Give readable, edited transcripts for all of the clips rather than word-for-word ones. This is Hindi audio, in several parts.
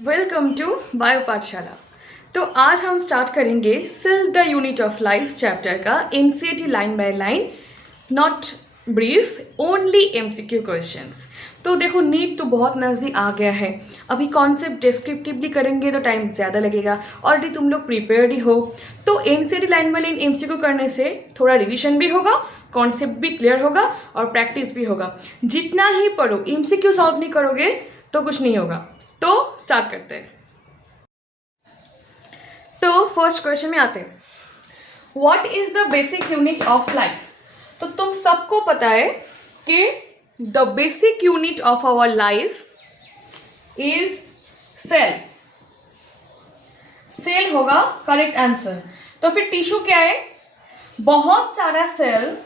वेलकम टू बायो पाठशाला। तो आज हम स्टार्ट करेंगे cell the unit of life chapter का NCERT line by line, not brief, only MCQ questions. तो देखो नीट तो बहुत नज़दीक आ गया है, अभी कॉन्सेप्ट डिस्क्रिप्टिवली करेंगे तो टाइम ज़्यादा लगेगा। ऑलरेडी तुम लोग प्रिपेयर्ड ही हो, तो NCERT line by line MCQ करने से थोड़ा रिविजन भी होगा, कॉन्सेप्ट भी क्लियर होगा और प्रैक्टिस भी होगा। जितना ही पढ़ो, एमसीक्यू सॉल्व नहीं करोगे तो कुछ नहीं होगा। तो स्टार्ट करते हैं। तो फर्स्ट क्वेश्चन में आते हैं, what is the basic unit of life. तो तुम सबको पता है कि the basic unit of our life is cell. Cell होगा करेक्ट आंसर। तो फिर टिश्यू क्या है? बहुत सारा सेल।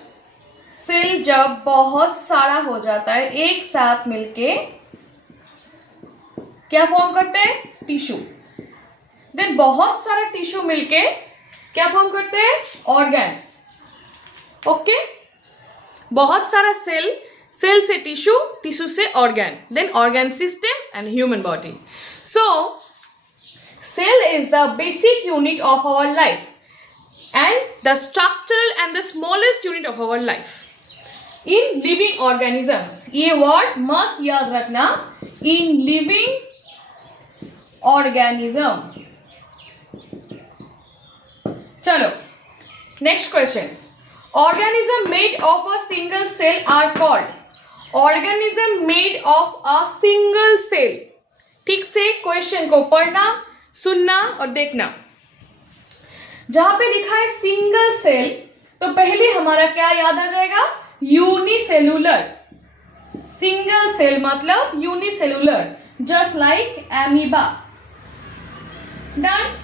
सेल जब बहुत सारा हो जाता है एक साथ मिलके क्या फॉर्म करते हैं? टिश्यू। देन बहुत सारा टिश्यू मिलके क्या फॉर्म करते हैं? ऑर्गन। ओके, बहुत सारा सेल, सेल से टिश्यू, टिश्यू से organ, then organ system and human body. So cell is the basic unit of our life and the structural and the smallest unit of our life in living organisms. ये वर्ड मस्ट याद रखना, इन लिविंग ऑर्गेनिज्म। चलो next question, organism made of a single cell are called. Organism made of a single cell. ठीक से क्वेश्चन को पढ़ना, सुनना और देखना। जहां पे लिखा है सिंगल सेल तो पहले हमारा क्या याद आ जाएगा? यूनिसेलुलर। सिंगल सेल मतलब unicellular, just like amoeba. Done.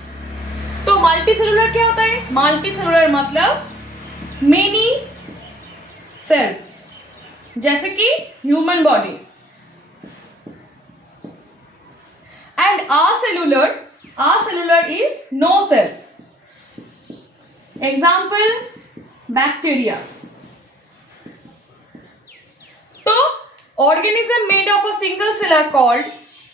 तो मल्टीसेलुलर क्या होता है? मल्टीसेलुलर मतलब मेनी सेल्स, जैसे कि human body. And acellular is no cell. Example bacteria. तो organism made of a single cell are called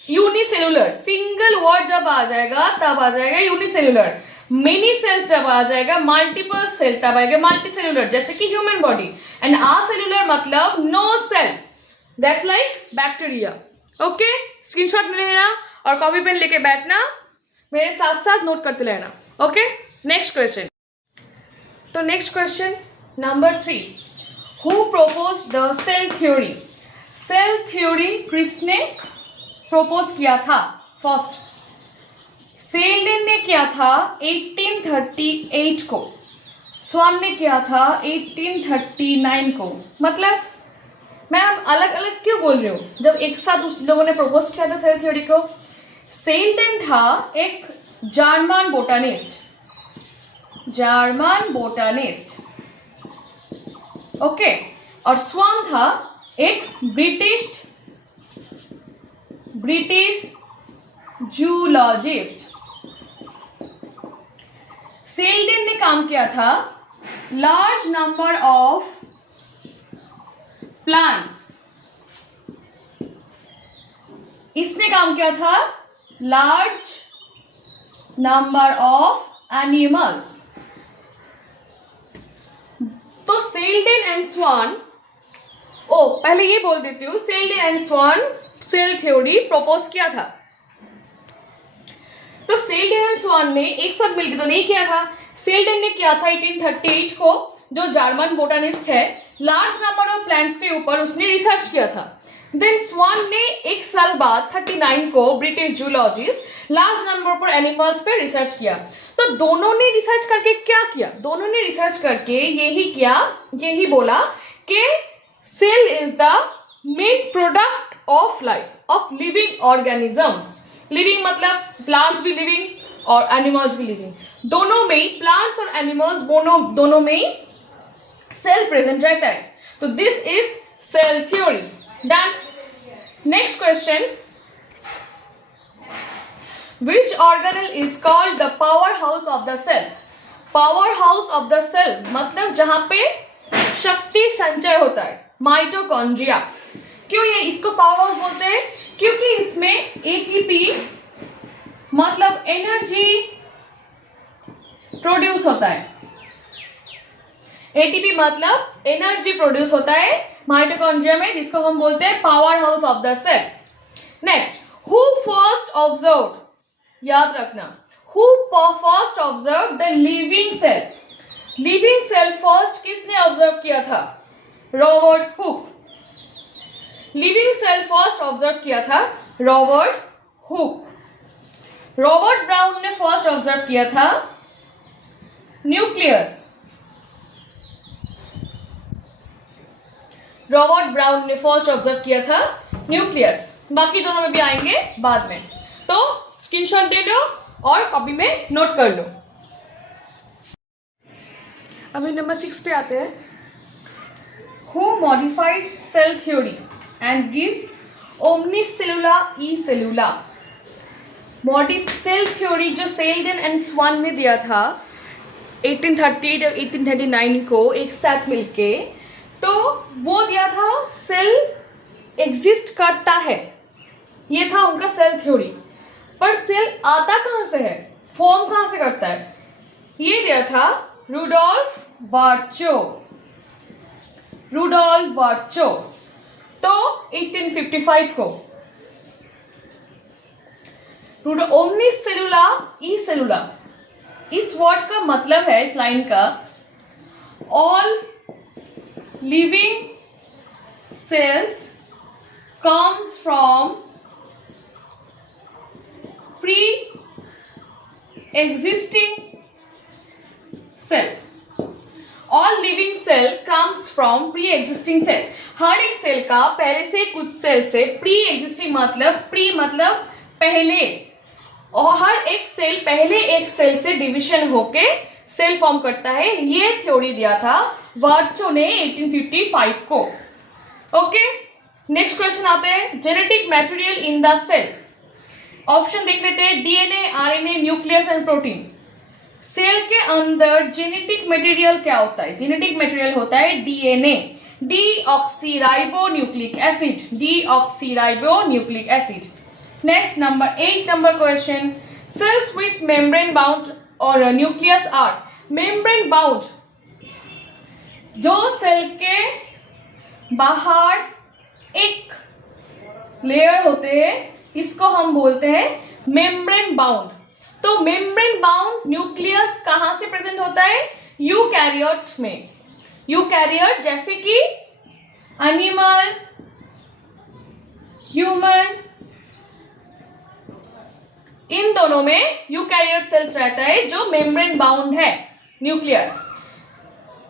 unicellular. Single word जब आ जाएगा तब आ जाएगा यूनिसेलुलर। मेनी सेल्स जब आ जाएगा, मल्टीपल सेल तब आएगा मल्टीसेलुलर, जैसे कि ह्यूमन बॉडी। एंड असेलुलर मतलब no cell, that's like bacteria. Okay, screenshot ले लेना और कॉपी पेन लेके बैठना, मेरे साथ साथ नोट करते रहना। Okay, next question. तो next question number 3, who proposed the cell theory. Cell theory किसने प्रपोज किया था? फर्स्ट सेल्डन ने किया था 1838 को, स्वान ने किया था 1839 को। मतलब मैं अब अलग अलग क्यों बोल रही हूँ जब एक साथ उस लोगों ने प्रपोज किया था सेल थ्योरी को। सेल्डन था एक जर्मन बोटानिस्ट, ओके, और स्वान था एक ब्रिटिश जूलॉजिस्ट। सेल्डन ने काम किया था लार्ज नंबर ऑफ प्लांट्स। इसने काम किया था लार्ज नंबर ऑफ एनिमल्स। तो सेल्डन एंड स्वान, पहले ये बोल देती हूँ, Schleiden and Schwann cell theory propose किया था। तो सेल्डन एंड स्वान ने एक साथ मिलकर तो नहीं किया था। सेल्डन ने किया था 1838 को, जो जर्मन बोटानिस्ट है, लार्ज नंबर ऑफ प्लांट्स के ऊपर उसने रिसर्च किया था। देन स्वान ने एक साल बाद 39 को, ब्रिटिश जूलॉजिस्ट, लार्ज नंबर पर एनिमल्स पे रिसर्च किया। तो दोनों ने रिसर्च करके क्या किया? दोनों ने रिसर्च करके यही बोला कि cell is the main product of life of living organisms. Living मतलब प्लांट्स भी लिविंग और एनिमल्स भी लिविंग, दोनों में ही, प्लांट्स और एनिमल्स दोनों में ही सेल प्रेजेंट रहता है। तो this is cell theory. Done. Next question, which organelle is called the power house of the cell. Power house of the cell मतलब जहां पे शक्ति संचय होता है, माइटोकॉन्ड्रिया। क्यों ये इसको पावर हाउस बोलते हैं? क्योंकि इसमें एटीपी एनर्जी प्रोड्यूस होता है। एटीपी मतलब एनर्जी प्रोड्यूस होता है माइटोकॉन्ड्रिया में, जिसको हम बोलते हैं power house of the cell. Next, who first observe, याद रखना, who first observe the living cell. Living cell first किसने ऑब्जर्व किया था? Robert Hooke. Living cell first observe किया था रॉबर्ट हुक। रॉबर्ट ब्राउन ने फर्स्ट ऑब्जर्व किया था न्यूक्लियस। रॉबर्ट ब्राउन ने फर्स्ट ऑब्जर्व किया था न्यूक्लियस। बाकी दोनों में भी आएंगे बाद में, तो स्क्रीनशॉट दे लो और कॉपी में नोट कर लो। अभी नंबर 6 पे आते हैं। Who modified cell theory and gives omnis cellula e cellula. Cell theory जो सेल्डन एंड स्वान ने दिया था 1838 और 1839 को एक साथ मिलके, तो वो दिया था सेल एग्जिस्ट करता है, ये था उनका सेल थ्योरी। पर सेल आता कहाँ से है, फॉर्म कहाँ से करता है, ये दिया था रुडोल्फ वार्चो। रुडोल्फ वार्चो तो 1855 को। ओमनीसेलुला ई सेलुला, इस वर्ड का मतलब है, इस लाइन का, all living cells comes from pre-existing cell. All living cell comes from pre-existing cell. हर एक सेल का पहले से कुछ सेल से, pre-existing मतलब प्री मतलब पहले, और हर एक सेल पहले एक सेल से डिविजन होके सेल फॉर्म करता है। ये थ्योरी दिया था वार्चो ने 1855 को। ओके, नेक्स्ट क्वेश्चन आते हैं, genetic material in the cell. Option देख लेते हैं, DNA, RNA, nucleus and protein. Cell के अंदर जेनेटिक मटेरियल क्या होता है? जेनेटिक मटेरियल होता है DNA, deoxyribonucleic acid, deoxyribonucleic acid. Next number 8 number question, sales with membrane bound और न्यूक्लियस आर। मेम्ब्रेन बाउंड, जो सेल के बाहर एक लेयर होते हैं, इसको हम बोलते हैं मेम्ब्रेन बाउंड। तो मेम्ब्रेन बाउंड न्यूक्लियस कहां से प्रेजेंट होता है? यूकैरियोट में। यूकैरियोट जैसे कि एनिमल, ह्यूमन, इन दोनों में यूकैरियोट सेल्स रहता है जो मेम्ब्रेन बाउंड है nucleus.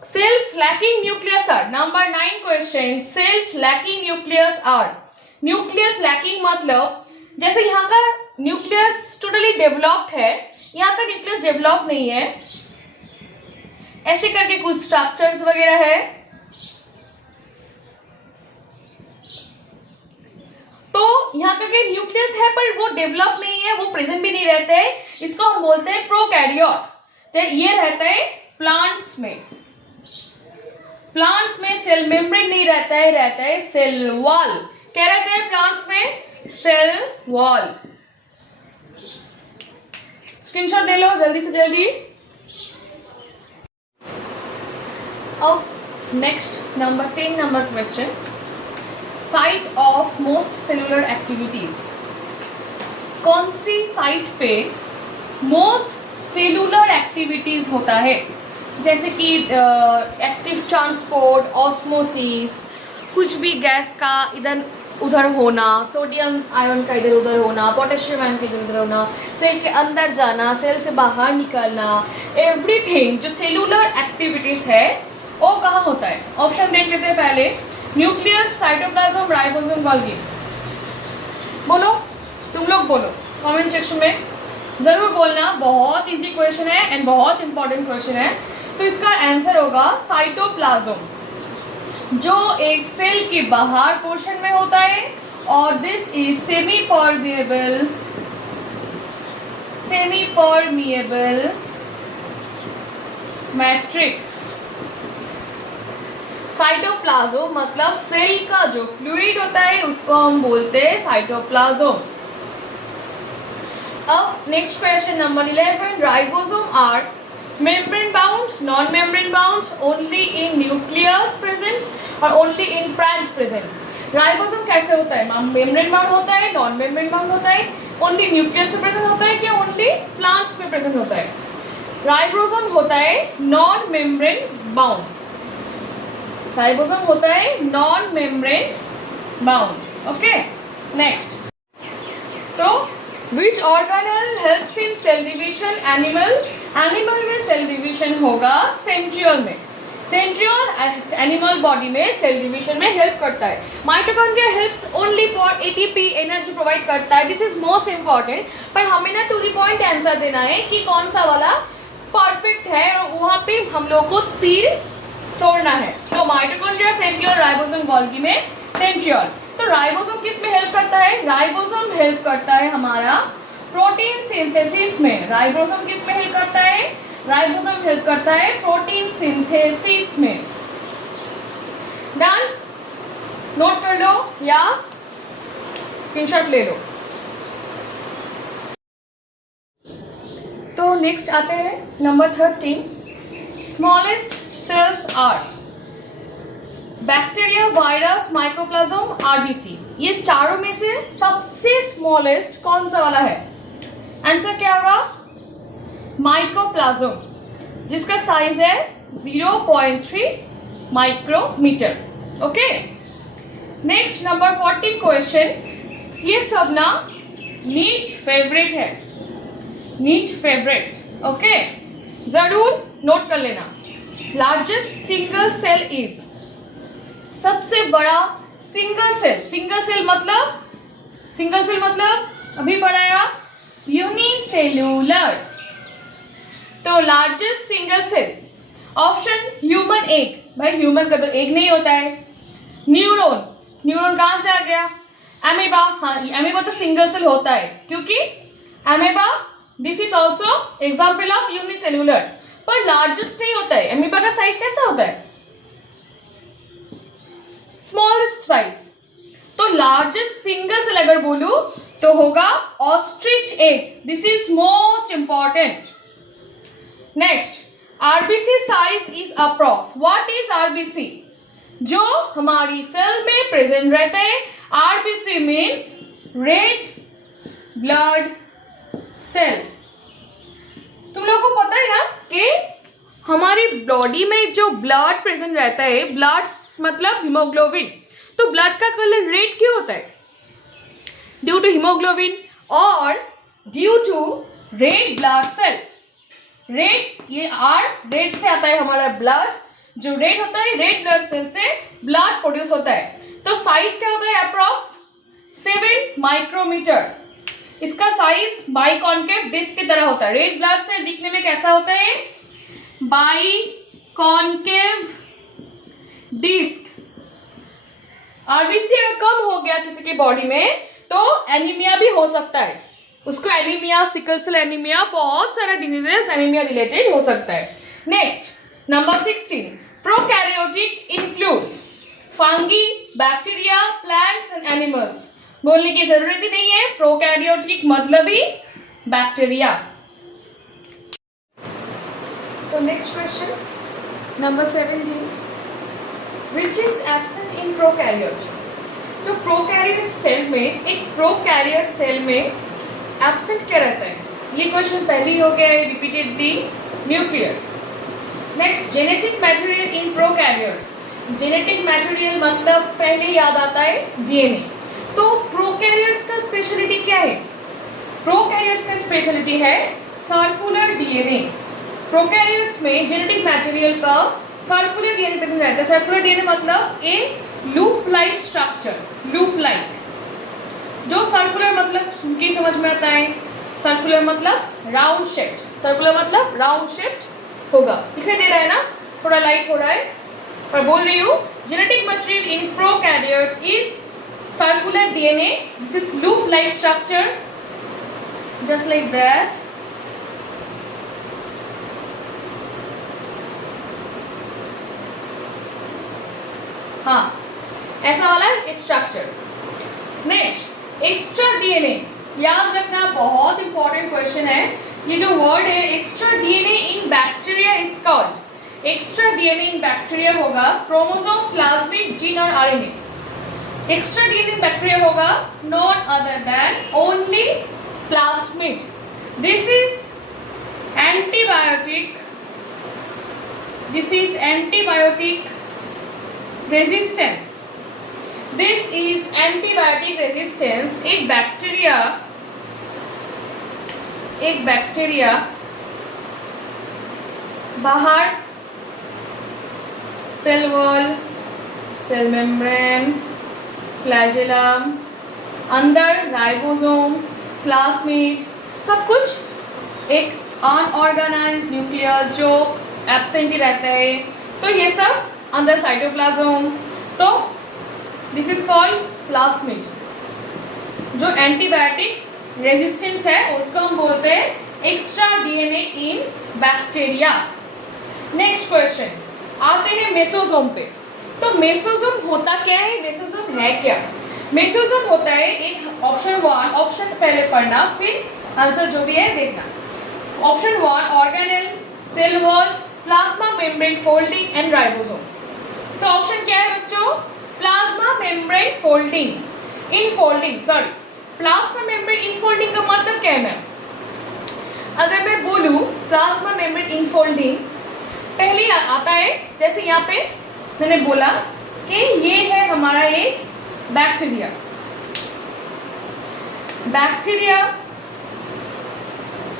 Cells lacking nucleus are. Number 9 question, cells lacking nucleus are. Nucleus lacking मतलब जैसे यहाँ का न्यूक्लियस टोटली डेवलप्ड है, यहाँ का न्यूक्लियस डेवलप नहीं है, ऐसे करके कुछ स्ट्रक्चर्स वगैरह है, तो यहाँ का न्यूक्लियस है पर वो डेवलप नहीं है, वो प्रेजेंट भी नहीं रहते हैं, इसको हम बोलते हैं प्रोकैरियोट। ये रहता है प्लांट्स में। प्लांट्स में सेल मेम्ब्रेन नहीं रहता है, रहता है सेल वॉल। क्या रहता है प्लांट्स में? Cell wall. स्क्रीनशॉट ले लो जल्दी से जल्दी। अब next number 10 number question, site of most cellular activities. कौन सी साइट पे मोस्ट सेलुलर एक्टिविटीज होता है? जैसे कि एक्टिव ट्रांसपोर्ट, ऑस्मोसिस, कुछ भी गैस का इधर उधर होना, सोडियम आयन का इधर उधर होना, पोटेशियम आयन का इधर उधर होना, सेल के अंदर जाना, सेल से बाहर निकलना, एवरीथिंग जो सेलुलर एक्टिविटीज है वो कहाँ होता है? ऑप्शन देख लेते हैं पहले, न्यूक्लियस, साइटोप्लाज्म, राइबोसोम, गोल्गी। बोलो, तुम लोग बोलो कमेंट सेक्शन में, जरूर बोलना। बहुत इजी क्वेश्चन है एंड बहुत इंपॉर्टेंट क्वेश्चन है। तो इसका आंसर होगा साइटोप्लाज्म, जो एक सेल के बाहर पोर्शन में होता है, और this is semi permeable matrix. Cytoplasm मतलब सेल का जो फ्लूइड होता है उसको हम बोलते हैं साइटोप्लाज्म। अब next question number 11, ribosome are membrane bound, non-membrane bound, only in nucleus presence और only in trans presence। Ribosome कैसे होता है? मेम्ब्रेन बाउंड होता है, नॉन मेम्ब्रेन बाउंड होता है, ओनली न्यूक्लियस में प्रेजेंट होता है क्या ओनली प्लांट्स में प्रेजेंट होता है? राइबोसोम होता है नॉन मेम्ब्रेन बाउंड। राइबोसोम होता है non membrane bound. Okay, next. तो which organelle helps in cell division? Animal में सेल डिविजन होगा सेंट्रियोल में। सेंट्रियोल एनिमल बॉडी में सेल डिविजन में हेल्प करता है। Mitochondria helps only for ATP, energy provide करता है। दिस इज मोस्ट इंपॉर्टेंट, पर हमें ना टू द पॉइंट आंसर देना है कि कौन सा वाला परफेक्ट है और वहाँ पे हम लोग को तीर तोड़ना है। तो माइटोकॉन्ड्रिया, सेंट्रियोल, राइबोसोम गोल्गी में सेंट्रियोल। तो राइबोसोम किस में हेल्प करता है? राइबोसोम हेल्प करता है हमारा प्रोटीन सिंथेसिस में। राइबोसोम किस में हेल्प करता है? राइबोसोम हेल्प करता है प्रोटीन सिंथेसिस में। डन? नोट कर लो या स्क्रीनशॉट ले लो। तो नेक्स्ट आते हैं number 13, smallest cells are bacteria, virus, mycoplasma, RBC. ये चारों में से सबसे स्मॉलेस्ट कौन सा वाला है? आंसर क्या होगा? माइक्रोप्लाज्म, जिसका साइज है 0.3 micrometre. Okay, next number 14 question. ये सब ना नीट फेवरेट है, नीट फेवरेट। ओके, जरूर नोट कर लेना। लार्जेस्ट सिंगल सेल इज, सबसे बड़ा सिंगल सेल। सिंगल सेल मतलब अभी पढ़ाया यूनिसेल्यूलर। तो largest single cell option human egg. भाई ह्यूमन का तो एग नहीं होता है। न्यूरॉन, न्यूरॉन कहाँ से आ गया? एमीबा। हाँ, एमीबा तो सिंगल सेल होता है क्योंकि amoeba this is also example of unicellular, पर लार्जेस्ट नहीं होता है। एमीबा का साइज कैसा होता है? Smallest size. तो लार्जेस्ट सिंगल सेल अगर बोलूं तो होगा ostrich egg. This is most important. Next, RBC size is approx. What is RBC? जो हमारी सेल में प्रेजेंट रहता है। RBC means red blood cell. तुम लोगों को पता है ना कि हमारी बॉडी में जो ब्लड प्रेजेंट रहता है, ब्लड मतलब हीमोग्लोबिन, तो ब्लड का कलर रेड क्यों होता है? ड्यू टू हीमोग्लोबिन और due to red blood cell. Red, ये आर रेड से आता है हमारा ब्लड। जो रेड होता है, रेड ब्लड सेल से ब्लड प्रोड्यूस होता है। तो साइज क्या होता है? Approx 7 micrometre. इसका साइज बाई कॉन्केव डिस्क की तरह होता है। रेड ब्लड सेल दिखने में कैसा होता है? By concave disc. आरबीसी अगर कम हो गया किसी की बॉडी में तो एनीमिया भी हो सकता है। उसको एनीमिया, सिकल सेल एनीमिया, बहुत सारा डिजीजेस एनीमिया रिलेटेड हो सकता है। Next number 16, prokaryotic includes fungi, bacteria, plants and animals. बोलने की जरूरत ही नहीं है, प्रोकैरियोटिक मतलब ही बैक्टीरिया। तो next question number 17, which is absent in prokaryote. तो प्रोकैरियोट सेल में, एक प्रोकैरियोट सेल में एब्सेंट क्या रहता है? ये क्वेश्चन पहले ही हो गया है, repeatedly, nucleus. Next, genetic material in prokaryotes. Genetic material मतलब पहले याद आता है डीएनए। तो प्रोकैरियोट्स का स्पेशलिटी क्या है? प्रोकैरियोट्स का स्पेशलिटी है सर्कुलर डीएनए। प्रोकैरियोट्स में जेनेटिक मटेरियल का सर्कुलर डीएनए प्रेजेंट रहता है। सर्कुलर डीएनए मतलब ए loop like structure, loop like. जो सर्कुलर मतलब सुनके समझ में आता है, सर्कुलर मतलब राउंड शेप्ड। सर्कुलर मतलब राउंड शेप्ड होगा। दिखाई दे रहा है ना? थोड़ा लाइट हो रहा है, पर बोल रही हूँ genetic material in prokaryotes is circular DNA. This is loop-like structure, just like that. हाँ, ऐसा वाला एक स्ट्रक्चर। Next, extra DNA. याद रखना, बहुत इंपॉर्टेंट क्वेश्चन है। ये जो वर्ड है extra DNA in bacteria is called, extra DNA in bacteria होगा क्रोमोसोम, प्लाज्मिड, जीन और RNA. Extra DNA in bacteria होगा not other than only plasmid. This is antibiotic, this is antibiotic resistance, this is antibiotic resistance. एक बैक्टीरिया बाहर cell wall, cell membrane, flagellum, अंदर राइबोसोम, प्लाज्मिड, सब कुछ एक अनऑर्गेनाइज्ड न्यूक्लियस जो एब्सेंट ही रहता है, तो ये सब अंदर साइटोप्लाज्म, तो दिस इज कॉल्ड प्लाज्मिड। जो एंटीबायोटिक रेजिस्टेंस है उसको हम बोलते हैं extra DNA in bacteria. Next question, आते हैं मेसोसोम पे। तो मेसोसोम होता क्या है, मेसोसोम है क्या? मेसोसोम होता है एक ऑप्शन 1, ऑप्शन पहले पढ़ना फिर आंसर जो भी है देखना। Option 1 organelle, cell wall, plasma membrane folding and ribosome. तो ऑप्शन क्या है बच्चों? Plasma membrane folding, infolding, sorry, plasma membrane infolding का मतलब क्या है मैम? अगर मैं बोलूं प्लाज्मा मेम्ब्रेन इनफोल्डिंग, पहले आता है जैसे यहाँ पे मैंने बोला कि ये है हमारा एक बैक्टीरिया, बैक्टीरिया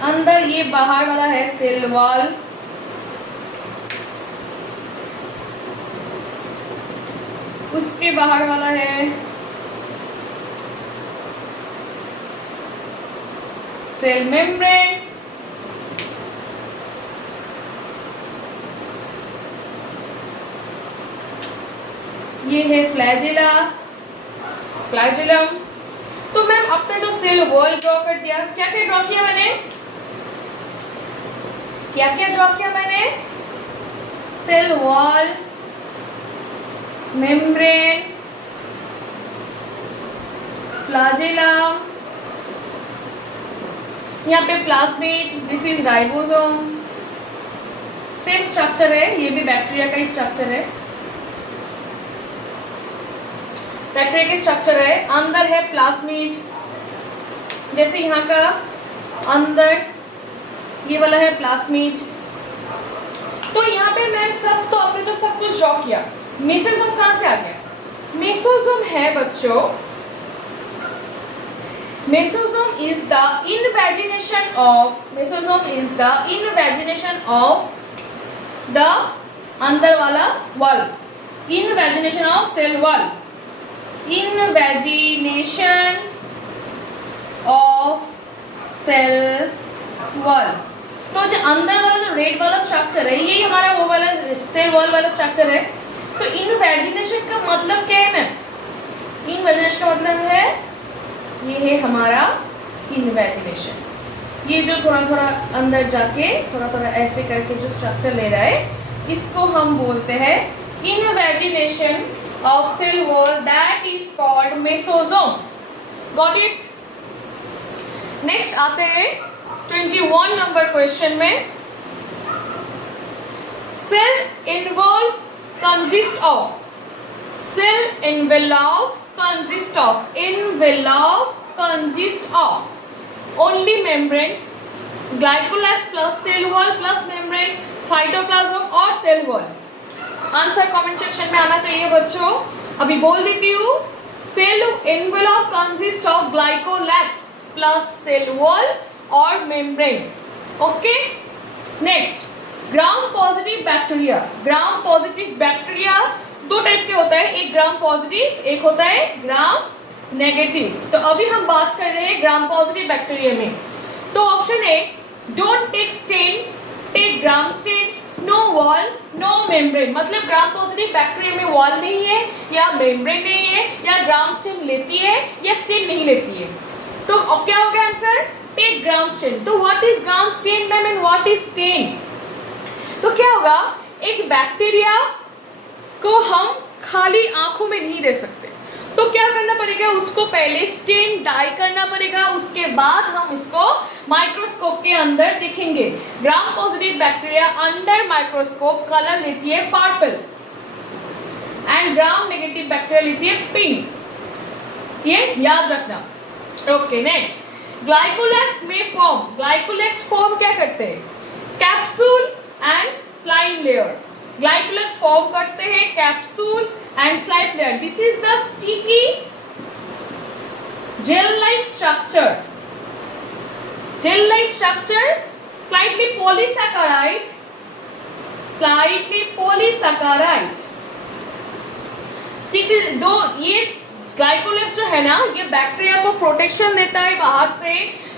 अंदर, ये बाहर वाला है सेल वॉल, उसके बाहर वाला है सेल मेम्ब्रेन, ये है फ्लैजिला, फ्लैजिलम। तो मैम आपने तो सेल वॉल ड्रॉ कर दिया, क्या क्या ड्रॉ किया मैंने? क्या क्या ड्रॉ किया मैंने? सेल वॉल, मेम्ब्रेन, फ्लैजिलम, यहाँ पे plasmid, this is ribosome. Same structure है, ये भी बैक्टीरिया का ही स्ट्रक्चर है, बैक्टीरिया की स्ट्रक्चर है। अंदर है प्लाज्मिड, जैसे यहाँ का अंदर ये वाला है प्लाज्मिड। तो यहाँ पे मैम सब तो आपने तो सब कुछ ड्रॉ किया। मेसोसोम कहाँ से आ गया? मेसोसोम है बच्चों, mesosome is the invagination of, mesosome is the invagination of the अंदर वाला wall, invagination of cell wall, invagination of cell wall. तो जो अंदर वाला जो रेड वाला स्ट्रक्चर है यही हमारा वो वाला सेल वॉल वाला स्ट्रक्चर है। तो इनवेजिनेशन का मतलब क्या है मैम? इनवेजिनेशन का मतलब है ये है हमारा इनवेजिनेशन। ये जो थोड़ा थोड़ा अंदर जाके थोड़ा थोड़ा ऐसे करके जो स्ट्रक्चर ले रहा है इसको हम बोलते हैं invagination of cell wall, that is called mesosome. Got it? Next आते हैं 21 नंबर क्वेश्चन में। Cell envelope consist of, cell envelope consist of, envelope consist of only membrane, glycols plus cell wall plus membrane, cytoplasm और cell wall। Answer comment section में आना चाहिए बच्चों। अभी बोल देती हूँ, cell envelope consist of glycocalyx plus cell wall और membrane. Okay, next gram positive bacteria. Gram positive bacteria दो टाइप के होता है, एक ग्राम पॉजिटिव, एक होता है ग्राम नेगेटिव। तो अभी हम बात कर रहे हैं ग्राम पॉजिटिव बैक्टीरिया में। तो option A, don't take stain, take Gram stain, no wall no membrane. मतलब ग्राम पॉजिटिव बैक्टीरिया में वॉल नहीं है या मेम्ब्रेन नहीं है या ग्राम स्टेन लेती है या स्टेन नहीं लेती है। तो क्या हो गया आंसर? Take Gram stain. तो what is Gram stain ma'am and what is stain? तो क्या होगा, एक बैक्टीरिया को हम खाली आंखों में नहीं दे सकते, तो क्या करना पड़ेगा, उसको पहले स्टेन डाई करना पड़ेगा, उसके बाद हम इसको माइक्रोस्कोप के अंदर देखेंगे। ग्राम positive bacteria under microscope colour लेती है purple and gram negative bacteria लेती है पिंक, ये याद रखना। ओके नेक्स्ट, ग्लाइकोलेक्स में फॉर्म, ग्लाइकोलेक्स फॉर्म क्या करते हैं, capsule and slime layer. Glycocalyx form करते हैं capsule and slime layer. This is the sticky gel like structure, gel like structure, slightly polysaccharide, slightly polysaccharide. दो ये ग्लाइकोलेक्स जो है ना, ये बैक्टीरिया को प्रोटेक्शन देता है बाहर से,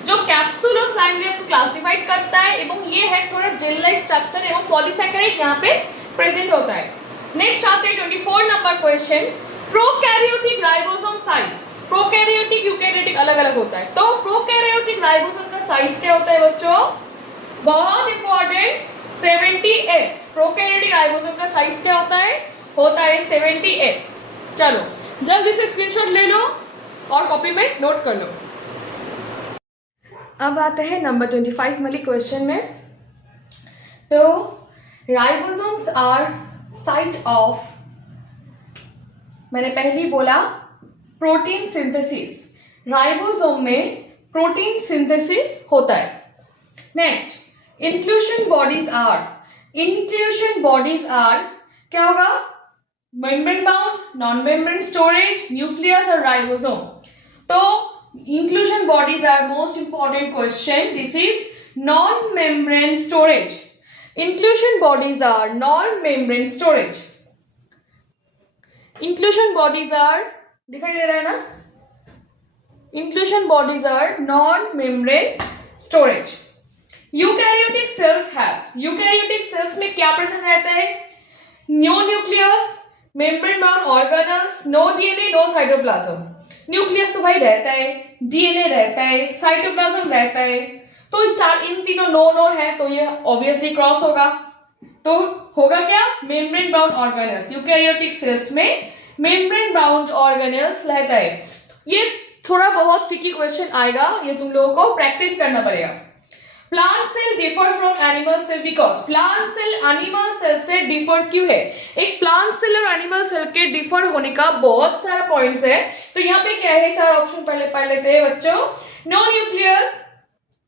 जो कैप्सूल और स्लाइम लेयर को क्लासिफाइड करता है, एवं ये है थोड़ा जेल लाइक स्ट्रक्चर एवं पॉलीसैकेराइड यहाँ पे प्रेजेंट होता है। नेक्स्ट आते हैं 24 number question, prokaryotic ribosome size. Prokaryotic eukaryotic अलग अलग होता है, तो प्रोकैरियोटिक राइबोसोम का साइज क्या होता है बच्चों, बहुत इंपॉर्टेंट, 70S। प्रोकैरियोटिक राइबोसोम का साइज क्या होता है 70S। चलो जल्दी से स्क्रीनशॉट ले लो और कॉपी में नोट कर लो। अब आते हैं नंबर 25 वाली क्वेश्चन में। तो राइबोसोम्स आर साइट ऑफ, मैंने पहले ही बोला प्रोटीन सिंथेसिस, राइबोसोम में प्रोटीन सिंथेसिस होता है। Next, inclusion bodies are, inclusion bodies are क्या होगा, membrane bound, non membrane storage, nucleus और राइबोसोम। तो inclusion bodies are most important question. This is non-membrane storage. Inclusion bodies are non-membrane storage. Inclusion bodies are, दिखाई दे रहा है ना, inclusion bodies are non-membrane storage. Eukaryotic cells have, eukaryotic cells में क्या प्रेजेंट रहता है, no nucleus, membrane bound organelles, no DNA, no cytoplasm. Nucleus तो भाई रहता है, डीएनए रहता है, साइटोप्लाज्म रहता है, तो चार इन तीनों नो है, तो ये ऑब्वियसली क्रॉस होगा, तो होगा क्या, membrane bound organelles. Eukaryotic cells में मेम्ब्रेन बाउंड ऑर्गेनेल्स रहता है। ये थोड़ा बहुत ट्रिकी क्वेश्चन आएगा, ये तुम लोगों को प्रैक्टिस करना पड़ेगा। Plant cell differ from animal cell because, plant cell animal cell से डिफर क्यों है, एक प्लांट सेल और एनिमल सेल के डिफर होने का बहुत सारा पॉइंट्स है। तो यहाँ पे क्या है, चार ऑप्शन पहले पढ़ लेते हैं बच्चों। No nucleus,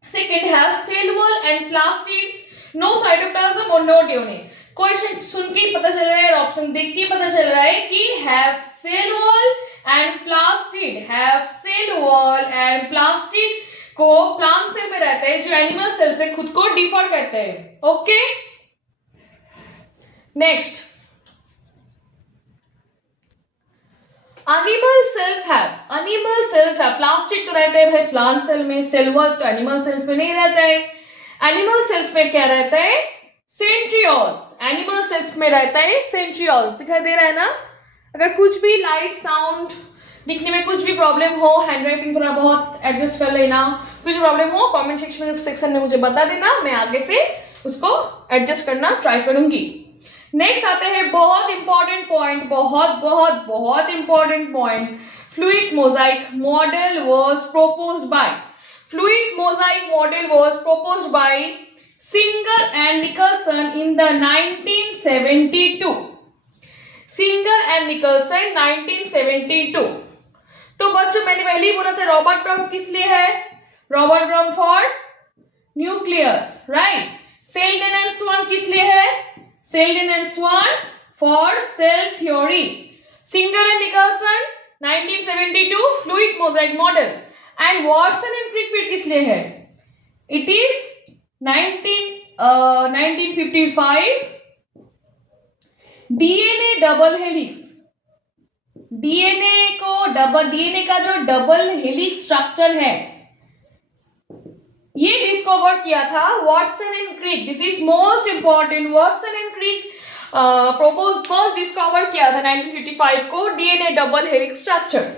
second have cell wall and plastids, no cytoplasm और नो डीएनए। क्वेश्चन सुन के पता चल रहा है, ऑप्शन देख के पता चल रहा है कि have cell wall and plastid, have cell wall and plastid को प्लांट सेल में रहता है, जो एनिमल सेल से खुद को डिफर करते हैं। Okay next, animal cells have, animal cells have, plastic तो रहता है भाई प्लांट सेल में, सेल वॉल तो एनिमल सेल्स में नहीं रहता है। एनिमल सेल्स में क्या रहता है, सेंट्रियोल्स, एनिमल सेल्स में रहता है सेंट्रियोल्स। दिखाई दे रहा है ना, अगर कुछ भी लाइट साउंड दिखने में कुछ भी प्रॉब्लम हो, हैंडराइटिंग थोड़ा बहुत एडजस्ट कर लेना, कुछ प्रॉब्लम हो कमेंट सेक्शन में मुझे बता देना, मैं आगे से उसको एडजस्ट करना ट्राई करूंगी। नेक्स्ट आते हैं बहुत इंपॉर्टेंट पॉइंट, बहुत important point, fluid mosaic model was proposed by, fluid mosaic model was proposed by singer and Nicholson in the 1972, singer and Nicolson 1972। तो बच्चों मैंने पहले ही बोला था रॉबर्ट ब्राउन किस लिए है, Robert Brown for nucleus, right. Schleiden and Schwann किस लिए है, Schleiden and Schwann for cell theory. Singer and Nicolson 1972 fluid mosaic model, and Watson and Crick किस लिए है, it is 1955 DNA double helix, DNA का जो डबल हेलिक्स स्ट्रक्चर है ये डिस्कवर किया था Watson and Crick. This is most important, Watson and Crick first discover किया था 1955 को DNA double helix structure.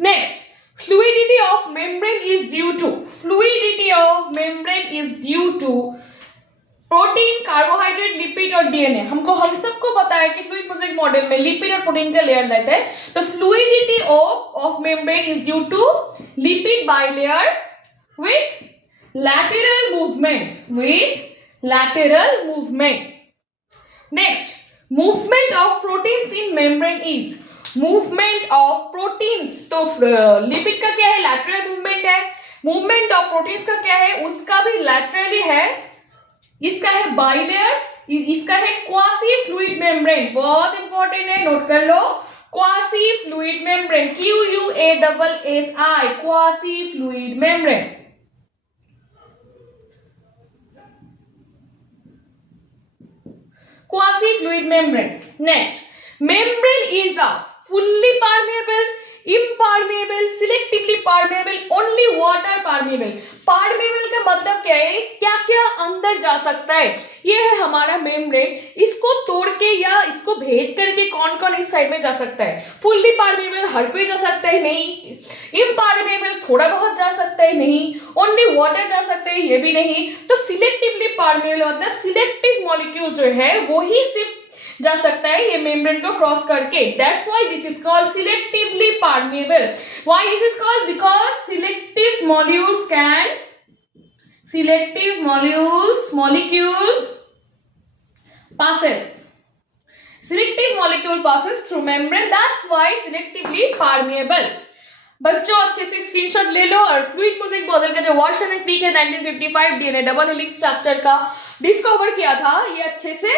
Next, fluidity of membrane is due to, fluidity of membrane is due to protein, carbohydrate, lipid और डीएनए। हम सबको सबको पता है कि फ्लूइड मोज़ेक मॉडल में लिपिड और प्रोटीन का लेयर रहता है, तो fluidity of membrane is due to lipid bilayer with lateral movement. Next, movement of proteins in membrane is movement of proteins. तो लिपिड का क्या है, lateral movement है. movement of proteins का क्या है, उसका भी laterally है. इसका है बाइलेयर, इसका है क्वासी फ्लूइड मेम्ब्रेन. बहुत इंपॉर्टेंट है, नोट कर लो. Quasi fluid membrane, QUASSI, quasi fluid membrane. Quasi-fluid membrane. Next, membrane is a fully permeable, impermeable, selectively permeable, only water permeable. Permeable का मतलब क्या है, क्या क्या अंदर जा सकता है. ये है हमारा मेम्ब्रेन. इसको तोड़ के या इसको भेद करके कौन कौन इस साइड में जा सकता है. फुल्ली परमेबल हर कोई जा सकता है, नहीं. इम्परमेबल थोड़ा बहुत जा सकता है, नहीं. ओनली वाटर जा सकता है, ये भी नहीं. तो सिलेक्टिवली परमेबल मतलब सिलेक्टिव मॉलिक्यूल जो है वो ही सिर्फ जा सकता है ये मेम्ब्रेन को क्रॉस करके. That's why this is called selectively permeable. Why this is called, because selective molecules passes through membrane. That's why selectively permeable. बच्चों अच्छे से स्क्रीनशॉट ले लो और फ्लूइड मोज़ेक मॉडल का जो वर्शन है 1955 डीएनए डबल हेलिक्स स्ट्रक्चर का डिस्कवर किया था, ये अच्छे से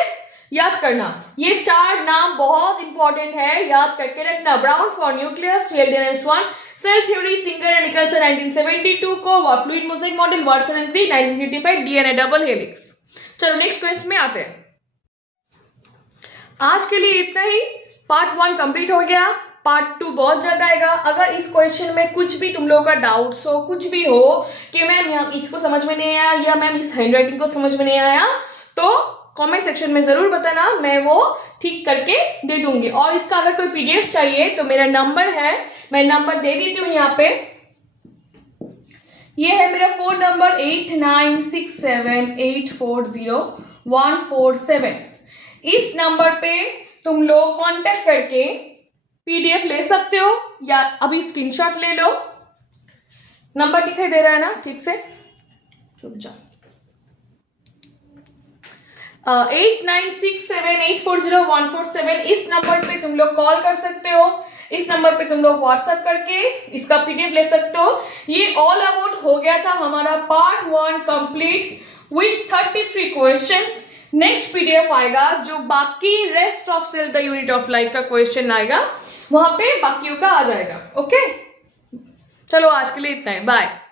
याद करना. ये 4 नाम बहुत इंपॉर्टेंट है, याद करके रखना. Brown for nucleus, FieldNS1, cell theory, Singer and Nicolson 1972 को, fluid mosaic model version 3 1955 DNA double helix. चलो नेक्स्ट क्वेश्चन में आते हैं. आज के लिए इतना ही. पार्ट 1 कंप्लीट हो गया. पार्ट 2 बहुत ज्यादा आएगा. अगर इस क्वेश्चन में कुछ भी तुम लोगों का डाउट्स हो, कुछ भी हो कि मैम यहाँ इसको समझ में नहीं आया या मैम इस हैंडराइटिंग को समझ में नहीं आया, तो कमेंट सेक्शन में जरूर बताना, मैं वो ठीक करके दे दूंगी. और इसका अगर कोई पीडीएफ चाहिए तो मेरा नंबर है, मैं नंबर दे देती हूँ यहाँ पे. ये है मेरा फोन नंबर 8967840147. इस नंबर पे तुम लोग कांटेक्ट करके पीडीएफ ले सकते हो या अभी स्क्रीनशॉट ले लो. नंबर दिखाई दे रहा है ना ठीक से, रुक जाओ. 8967840147 इस नंबर पे तुम लोग कॉल कर सकते हो. इस नंबर पे तुम लोग व्हाट्सएप करके इसका पीडीएफ ले सकते हो. ये ऑल अबाउट हो गया था हमारा part 1 complete with 33 questions. Next PDF आएगा जो बाकी rest of cell the unit of life का क्वेश्चन आएगा, वहां पे बाकियों का आ जाएगा. ओके, चलो आज के लिए इतना है. बाय.